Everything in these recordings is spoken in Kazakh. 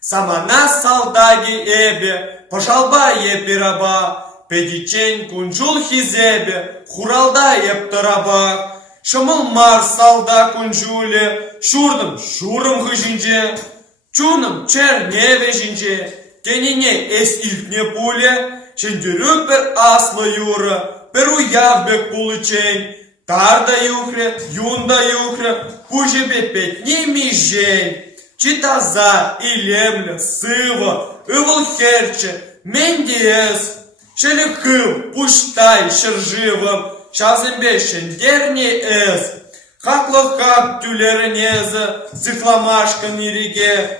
Самана салдаги эбе, пожалба епираба, педичень кунжул хизебе, хуралда ептараба. Шымылмар салда кунжуле, шурным шурым хыжинже, чуным черневе жинже, кенине эс илтне пуле, шендерюк бер аслы юры, бер уявбек пулычень, тарда юхре, юнда юхре, хуже петни мижень. Читаза, илемля, сыва, ывыл херче, мендиес, шелехыл, пуштай, шерживым, шазымбе шендерни эс, хаклыхак тюлернезы, цифламашка мириге,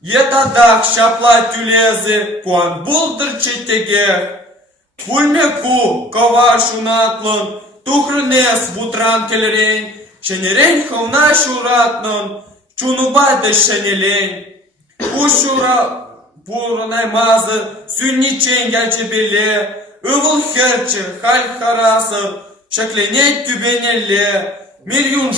етадак шапла тюлезы, пуан булдыр четеге, пульмеку, коваш унатлын, тухрынес бутран келерень, шенерень ховна шуратнын, чунубайды шенелень, ушура бурнай мазы, сүнничен ячебеле, ывыл херче, халь харасы, шакленет тюбенеле, миллион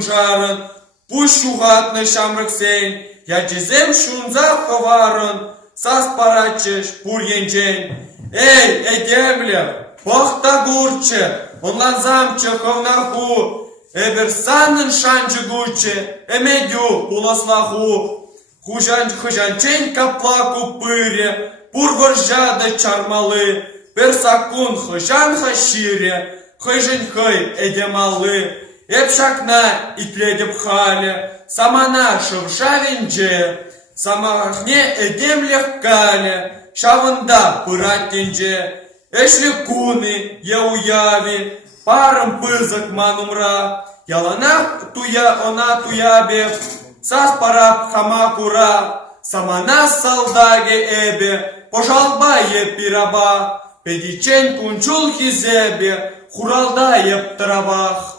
жарын, пуш шугатны шамрыксен, ячезем шунза хаварын, сас парачеш, пурьенчен. Эй, эдемля, похта гурче, онлан замче ховнаху, эбер санын шанчы гуче, эмедю пуласлаху, хужанчен каплаку пыре, пургоржады чармалы, персакун хыжан хашире, хыжын хый эдемалы, эпшакна итледеп хале, самана шывшавенже, самахне эдемлех кале, шавында пыраттенже, эшли куны еуяви, парым пызык манумра, яланах туя она туябе, сас парап хамакура, самана салдаге эбе, пожалба епираба, педичень кунчул хизебе, хуралда ептарабах.